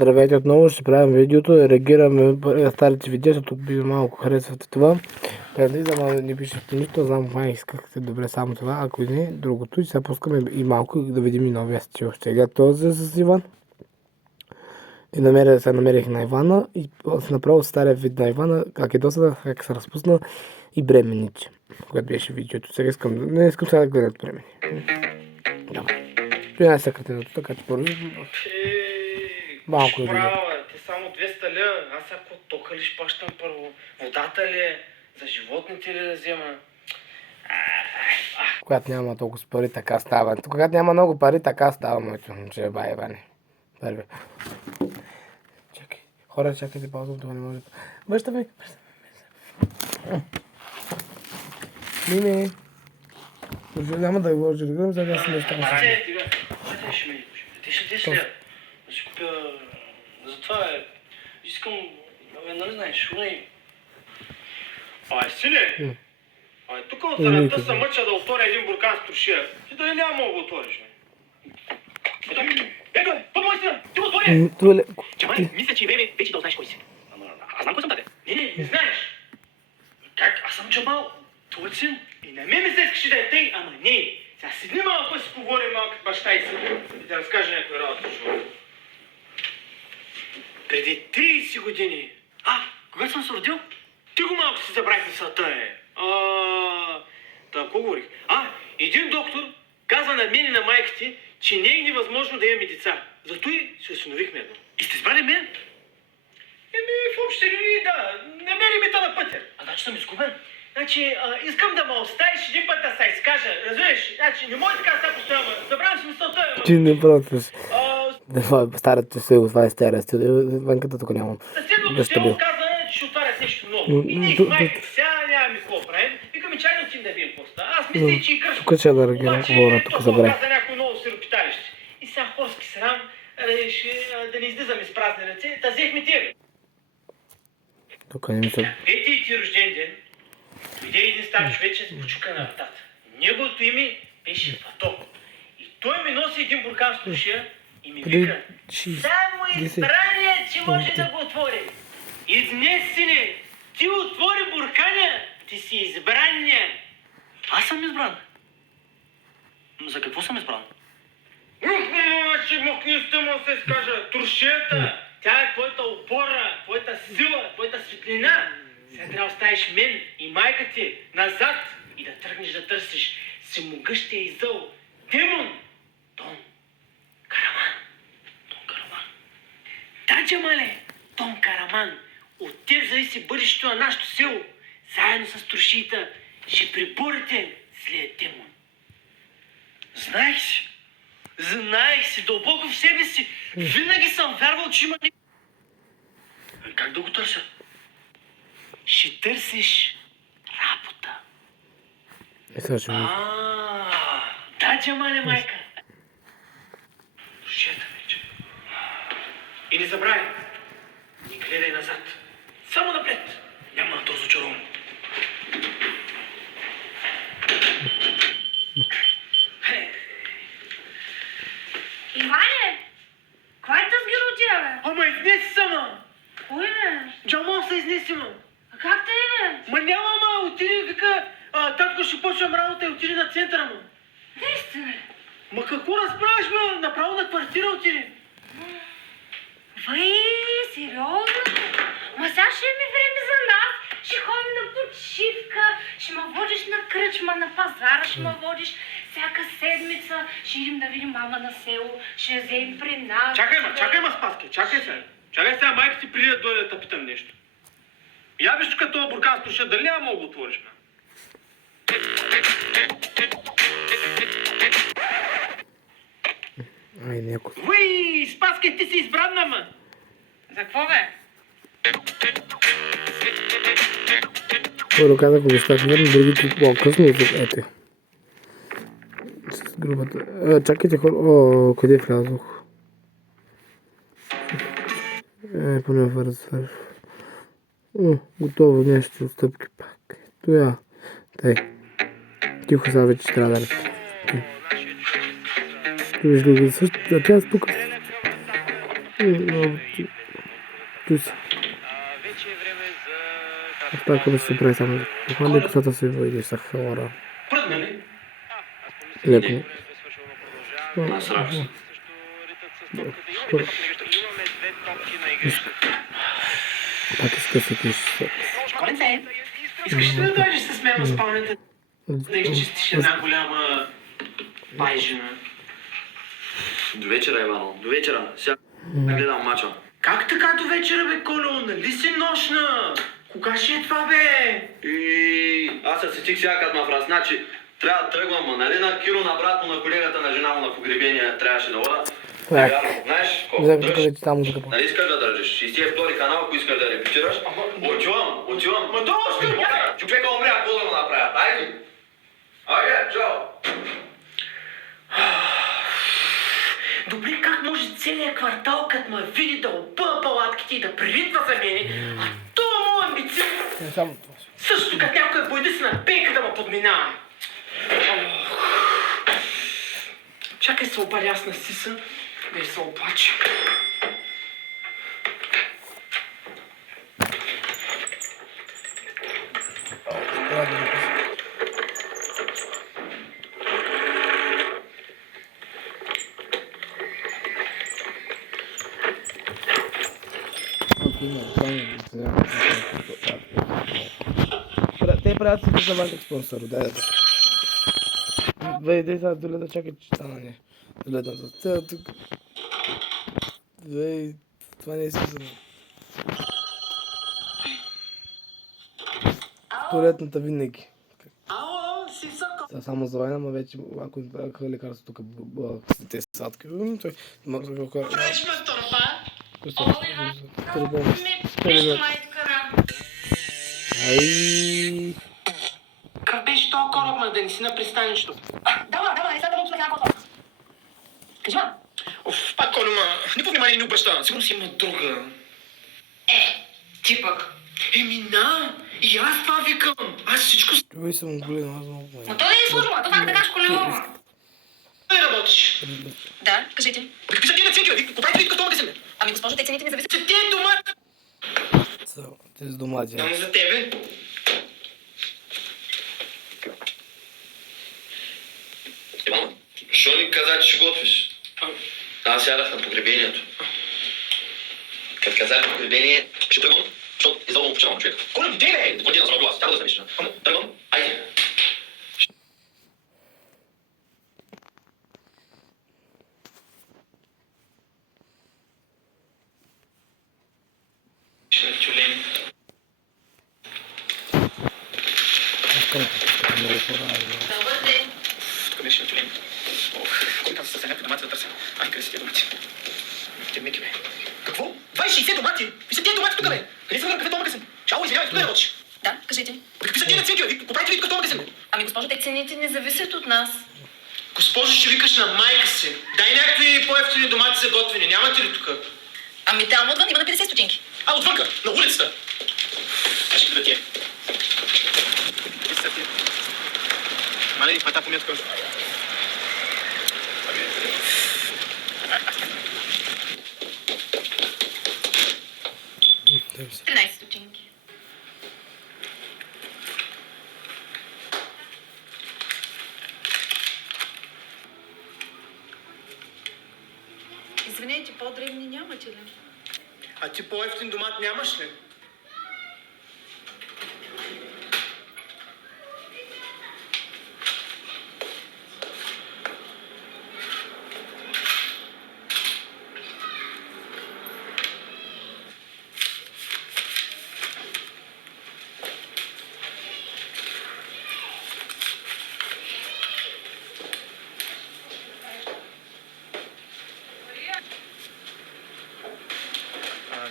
Здравейте отново, ще правим видеото, реагираме старите видеа, тук би малко харесвате това. Преди не пишете нищо, знам май искахте добре само това, ако не другото. И сега пускаме и малко да видим и новия стил. Сега този с Иван. И намерих на Ивана и направо стария вид на Ивана, как е досада, как се разпусна и бремениче, когато беше видеото. Сега не искам сега да гледат бремени. Давай. Сега картината, така че първо. Малко Брава, те само 200 лева. Аз ако тока ли ще плащам първо? Водата ли е? За животните ли да взема? Когато няма толкова пари, така става. Когато няма много пари, така става, моето момче, бай, Иване. Първи. Чакай. Хора, чакайте пауза, това не може. Баща ми. Мими. Няма да го гледам, за да си не става. Ти ще 10 лева. Да си купя... Затова искам... Нали знаеш, сине! Тук от заранта се мъча да отворя един буркан с туршия. Ти дали няма мога да отвориш, ти го отвори! Чамали, мисля, че и време вече да узнаеш кой си. Аз знам кой съм тате. Не знаеш. Как? Аз съм Джамал. Твой син. И на мен ми се искаш да е тъй, ама не. Сега седни малко си поговорим малко като баща и си. И да разкажа някой работа. Преди 30 години. Когато съм се родил? Ти го малко си забравих мисълта, какво говорих? Един доктор каза на мен и на майка ти, че не е невъзможно да имаме деца. Зато и се осиновихме едно. И сте избрали мен? В общи линии, да. Намери ме на пътя. Значи съм изгубен. Значи, искам да ме оставиш един път да се изкажа. Разбираш? Значи, не може така сега постоянно. Забравям си мисълта. Ти не против. Старата се това е стария стил. Ванката тук нямам. Съседното село каза, че ще отварят нещо много. И ние с майка сега нямаме какво правим. Викаме чай да отим да видим какво става. Аз мисля, че и кръшко. Тук ще да реагирам говоря, тук забравя. Каза някой ново сиропиталище. И сега хорски срам, да не излизаме с празни ръце, да взехме тебе. Тук не мисля. Ети ти рожден ден, дойде един стар човече с почука на вратата. Неговото име беше Фато. И той ми носи един буркан с туршия и ми вика: само избрание, че може да го отвори. И днес, сине, ти отвори бурканя, ти си избрания. Аз съм избран. За какво съм избран? Че махнистта му се изкажа. Туршията, тя е твоята опора, твоята сила, твоята светлина. Сега трябва да оставиш мен и майка ти назад и да тръгнеш да търсиш всемогъщия и зъл демон Том Караман. Да, Джамале, Том Караман, от теб зависи бъдещето на нашето село. Заедно с туршиите ще приборите злия демон. Знаех си, дълбоко в себе си. Винаги съм вярвал, че има... Как да го търся? Ще търсиш работа. Да, Джамале, майка. Туршията вече. И не забравяй, не гледай назад. Само напред. Няма да разочаровам. Иване, кой е тази геротия, бе? Ама изнеси са, ма! Кой е? Джамал се изнеси, ма! А как те е, бе? Ма няма, ма! Отиди, вика, татко ще почвам работа и отиди на центъра, ма! Наистина. Ма какво разправяш, ма? Направо на квартира отиди! Сериозно? Ма сега ще ми време за нас. Ще ходим на почивка, ще ме водиш на кръчма, на пазара ще ме водиш всяка седмица. Ще идем да видим мама на село, ще вземем при нас. Чакай, Спаски, чакай сега, майка ти преди да дойде да те питам нещо. Я виж тук този буркан с туршия, дали няма мога да отвориш, ме? Спаски, ти си избрана, ма! За какво, бе? Първо казах го нещата, другите по-късно, ето. С групата. Чакайте хора, къде влязох? Поне вързваш. Готово, нещо стъпки пак. Това. Тъй. Тихо сега вече трябва да разпи. Виж го също, а тя тук. Чуй се. Това какво ще се прави само. Хвали косата си и са хора. Пръдна ли? Леко. Насрах се. Пак иска си киш. Коленце, искаш ли да дойдеш с мен на спалнята? Да изчистиш една голяма байжина. До вечера, Ивано. До вечера. Сега гледам мача. Как така до вечера, бе, Коло? Нали си нощна? Кога ще е това, бе? И аз се сетих сега като ма фраз. Значи, трябва да тръгвам, ма, нали на Киро, на брат му, на колегата на жена му на погребение трябваше да ода. Вярно, знаеш, Вземи колко тук дръж? вече там музика. Нали искаш да държиш? 62-ри канал, ако искаш да репетираш. Отивам. Ма то още няма. Човека умря, какво да му направя? Айде. Айде, чао. Добре, как може целият квартал, като ме види да опъва палатките и да приритва за мене, а това моят амбицион Само това. също като някоя бойдисна пейка да ме подминава. Чакай се обадя аз на Сиса, да се оплача. Трябва да напиша. Те правят си тук банк спонсору, дай да. Вей, сега долета, чакай, че стана не. Долета за цел тук. Вей, това не е смисъл. Туалетната винаги. Ало, Сиса, Сега само за война, ма вече, ако им правяха лекарство тук, те сладки, той има за какво... правиш ме торба? Нещо май така. Ай, Какъв беше този кораб, ма да не си на пристанището? Давай, сега да му сме какво. Кажи ма. Оф, пак Колю, ма, никакво внимание не обръща. Сигурно си има друга. Ти пък. Еми на, и аз това викам. Аз всичко той съм голям, аз много Но той не е служба, това как да кажеш колело. не работиш. Да, кажете. Какви са тия наценки, бе? Какво правите ви като магазин, бе? Ами госпожо, те цените не зависят. Са тия домати. съм. Те с домати. Само за тебе. Ивано, защо ни каза, че ще готвиш? Аз сядах на погребението. Като казах на погребение, ще тръгвам, защото изобщо му починавам човек. Коля, дей, бе! Година съм глас, трябва да замислиш. Тръгвам, айде. Ще на тюлени. Добър ден. Тук беше на тюлени. Кой там са някакви домати да търся? Ай, къде са тия домати? Те меки, бе. Какво? 60 домати? Какви са тия домати тук, бе? Къде са какъв е този магазин? Чао, извинявай, тук не работиш. Да, кажете. Какви са тия наценки, бе? Какво правите ви като този магазин, бе? Ами госпожо, те цените не зависят от нас. Госпожо, ще викаш на майка си. Дай някакви по-ефтини домати за готвене. Нямате ли тук? Ами там отвън има на 50 стотинки. А, отвънка, на улицата. Аз ще видя тия. Къде са тия? Мале, това е тази помятка. Дай се. 13 стотинки. Извинете, по-древни нямате ли? А ти по-ефтин домат нямаш ли?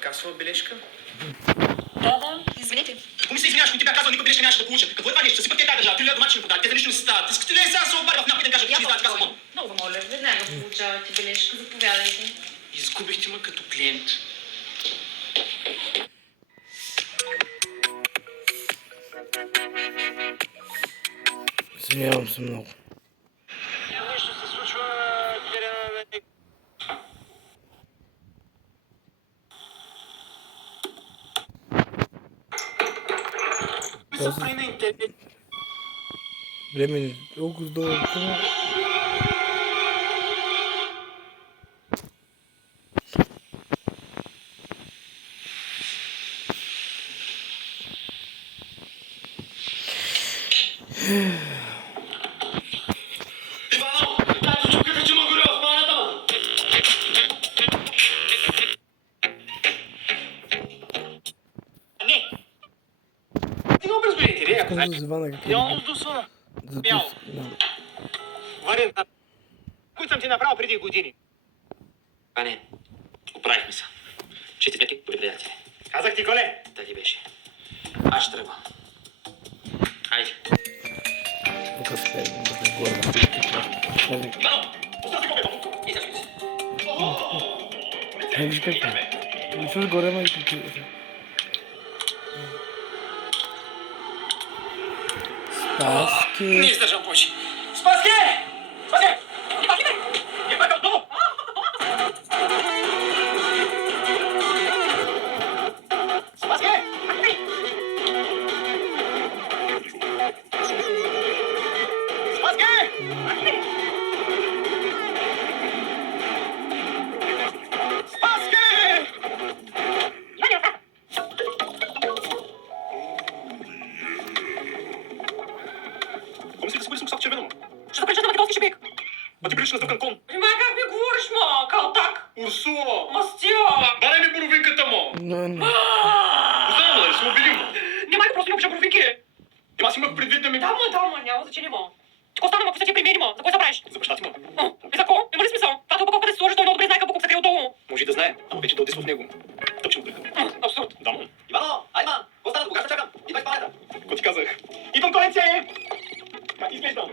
Касова бележка? Да, извинете. Кому се извиняваш, ако ти бях казал, никой бележка нямаше да получа. Какво е това нещо? Съсипах тези държава, 3 лева домати ще ми подадат. Те за нищо не се стават. Искате ли сега да се обадя в някой ден кажа, че ми издавате казал мон? Много моля, веднага получавате бележка, заповядайте. Изгубихте ме като клиент. Извинявам се много. Нещо се случва, са прави на интернет. Време толкова долу. Ивано, тато чукаха, че ме горя в банята, ма. Не! Ти го безболите, рея, Искам да звъна как е. Няма вдусвана. Бял. Варен, които съм ти направил преди години. А не, оправихме се. Чисти сметки, добри приятели. Казах ти, Коле. Да ти беше. Аз ще тръгвам. Айде. Тук сте, да се горда. Ивано, остави копето. И сега се. Виж как е. Виж горе, ма и как е. Спаски. Не издържам повече. Спаски! Спаски! Спаски! Не пака отново! Спаски! Спаски! Спаски! Помисли да си бъде смусак червено. Ще запреща на македонски шипик! А ти прилича на сдъвкан кон. Ма как ми говориш, ма? Калтак! Урсула! Мастия! Барай ми боровинката му! Не. Останаме да се обидим. Няма ли просто ми обича бровинки? Ама аз имах предвид да ми... Да, ма, няма значение, ма. Ти ко стана, ма, ако ти при мен, ма? За кой забравиш? За баща ти му. И за ко? Има ли смисъл? Тази опаковка да си сложиш, той много добре знае какво се крие отдолу. Може и да знае, ама вече да отдисва в него. Тъпче му бреха. Абсурд. Да, му. Ивано, айма, какво стана? Кога ще чакам? Идвай в палета. Какво ти казах? Идвам, Коленце! Как ти изглеждам?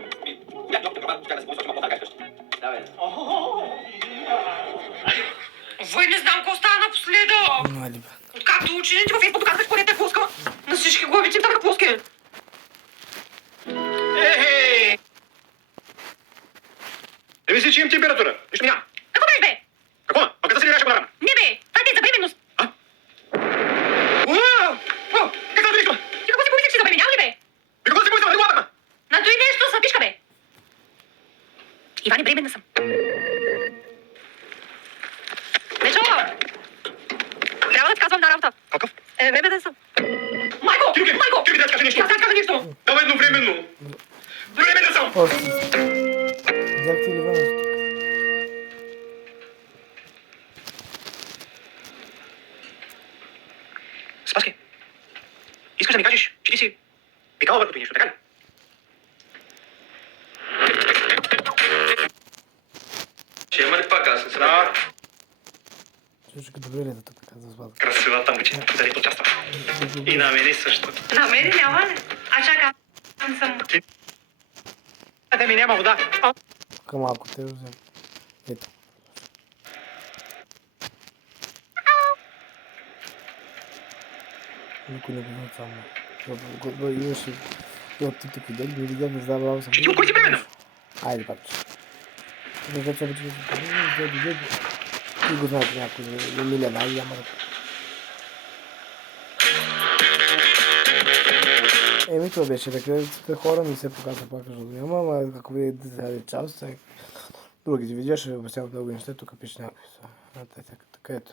Бях някакъв кабан, чакай да се посочи, ма по-така къщи. Давай. Вой, не знам какво стана напоследък. Мали бе. Откакто учените във Фейсбук казах, поред е плоска, на всички глави ти бяха плоски. Ехей! Не мисли, че имам температура. Нищо ми няма. Какво беше, бе? Какво? А къде се лираш, подарам? Не, бе, това ти е за бременност. Как да нещо? Ти какво си помислиш, че забременял ли, бе? И какво си помисля? Не го апа? На той нещо съм пишка, бе. Иване, бременна съм. Мечо! Трябва да ти казвам на работа. Какъв? Бременна съм. Майко! Кирки, Майко! Кирки, да ти кажа нещо. Аз каза нещо. Давай едновременно. Временно съм. Още. Взях ти Ливановски. Спаски, искаш да ми кажеш, че ти си пикала върху нещо, така ли? Ще има ли пак? Аз не се да. Слушай, добре ли е да тук казва с вас? Красивата момиче, дали участва. И на мене също. На мен няма ли? А чака, съм. Да ми няма вода. Тук малко те взем. Ето. Никой не го знае само. Имаше и от TikTok видео, не видях, не знам, бавам съм. Че ти от кой си бременна? Айде, пак. Не знам, че обичам. Ти го знаете някой, Милена, и ама. Еми, това беше така, хора ми се показва пак, защото няма, ама ако видите за чао, другите видео ще ви обяснявам дълго неща, тук пише някой. Така ето.